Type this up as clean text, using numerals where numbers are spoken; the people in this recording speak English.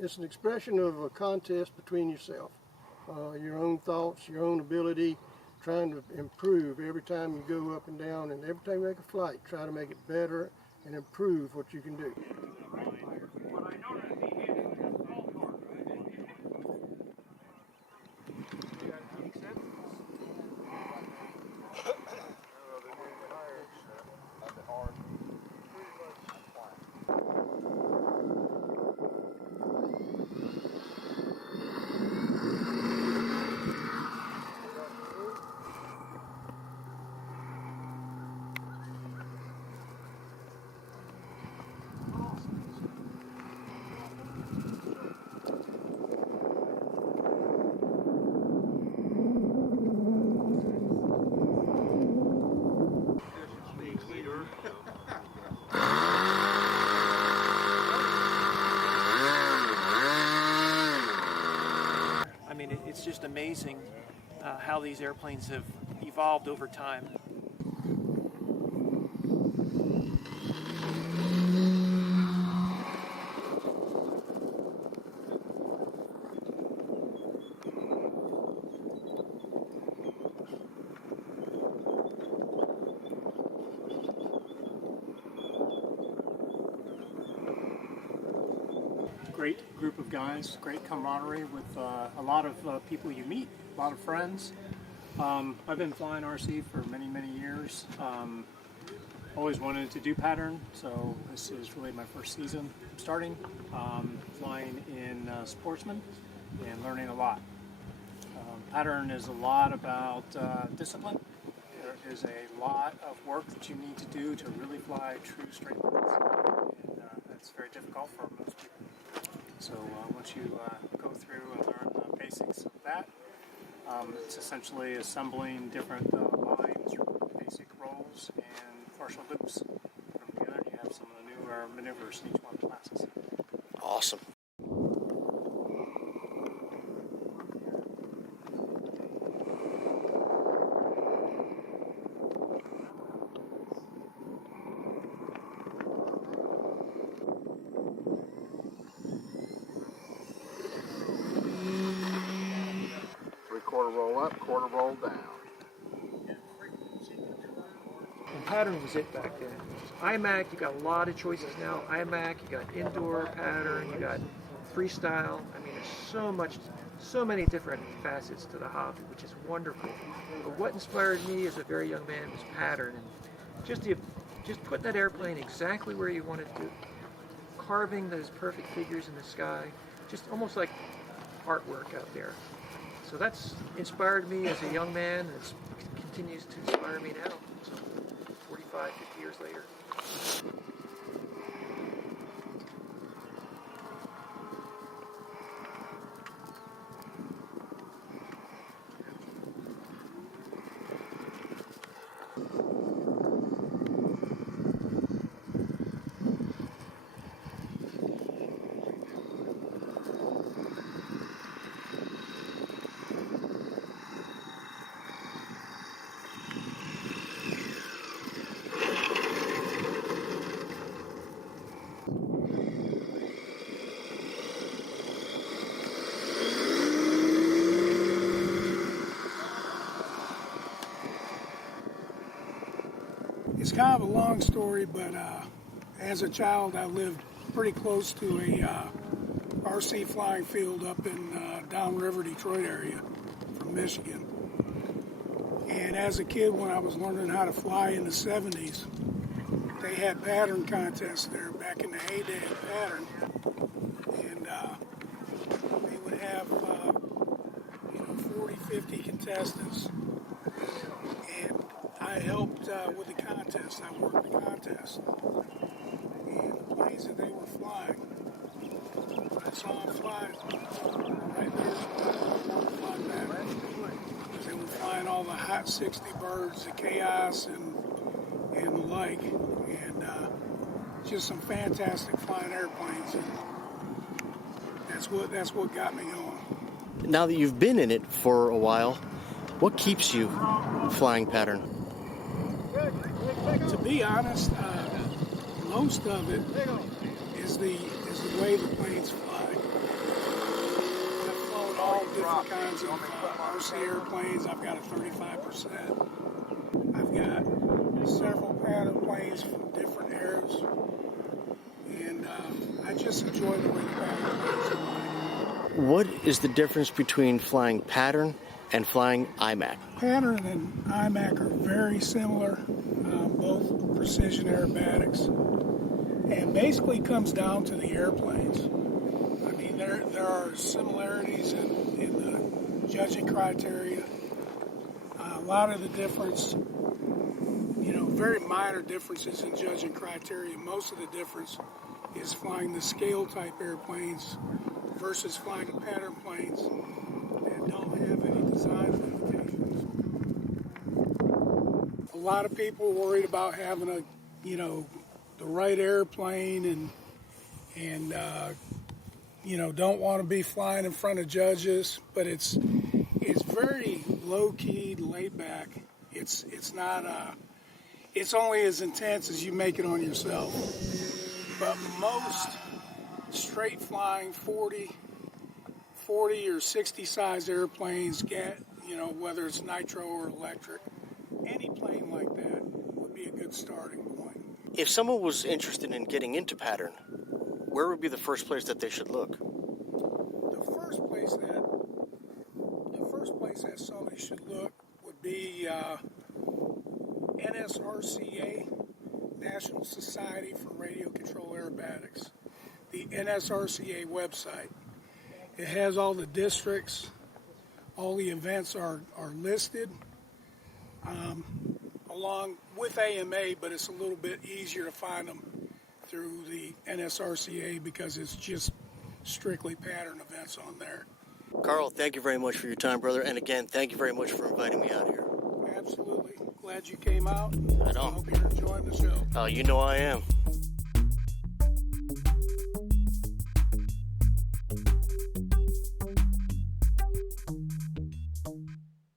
It's an expression of a contest between yourself, your own thoughts, your own ability, trying to improve every time you go up and down, and every time you make a flight, try to make it better and improve what you can do. I mean, it's just amazing how these airplanes have evolved over time. Great group of guys, great camaraderie with a lot of people you meet, a lot of friends. I've been flying RC for many years. Always wanted to do pattern, so this is really my first season starting. Flying in Sportsman and learning a lot. Pattern is a lot about discipline. There is a lot of work that you need to do to really fly true straight lines. And that's very difficult for most people. So once you go through and learn the basics of that, it's essentially assembling different lines, basic rolls, and partial loops. From together, you have some of the newer maneuvers in each one of the classes. Awesome. Quarter roll up, quarter roll down. And pattern was it back then. iMac, you got a lot of choices now. iMac, you got indoor pattern, you got freestyle. I mean, there's so many different facets to the hobby, which is wonderful. But what inspired me as a very young man was pattern, and just putting that airplane exactly where you wanted to, carving those perfect figures in the sky, just almost like artwork out there. So that's inspired me as a young man, and it continues to inspire me now, so 45, 50 years later. It's kind of a long story, but as a child, I lived pretty close to a RC flying field up in downriver Detroit area from Michigan. And as a kid, when I was learning how to fly in the 70s, they had pattern contests there back in the heyday of pattern. And they would have 40, 50 contestants. And I helped with the contest. I worked the contest. And the planes that they were flying, I saw them flying right there. Flying back. They were flying all the Hot 60 birds, the Chaos, and the like, and just some fantastic flying airplanes. And that's what got me going. Now that you've been in it for a while, what keeps you flying pattern? To be honest, most of it is the way the planes fly. I've flown all different kinds of RC airplanes. I've got a 35%. I've got several pattern planes from different eras, and I just enjoy the way the pattern planes fly. What is the difference between flying pattern and flying iMac? Pattern and iMac are very similar, both precision aerobatics, and basically comes down to the airplanes. I mean, there are similarities in the judging criteria. A lot of the difference, very minor differences in judging criteria. Most of the difference is flying the scale type airplanes versus flying the pattern planes that don't have any design limitations. A lot of people worried about having the right airplane and don't want to be flying in front of judges, but it's very low key, laid back. It's not it's only as intense as you make it on yourself. But most straight flying 40 or 60 size airplanes get, whether it's nitro or electric, any plane like that would be a good starting point. If someone was interested in getting into pattern, where would be the first place that they should look? The first place that somebody should look would be NSRCA, National Society for Radio Control Aerobatics, the NSRCA website. It has all the districts, all the events are listed, along with AMA, but it's a little bit easier to find them through the NSRCA because it's just strictly pattern events on there. Carl, thank you very much for your time, brother. And again, thank you very much for inviting me out here. Absolutely. Glad you came out. I know. I hope you're enjoying the show. You know I am.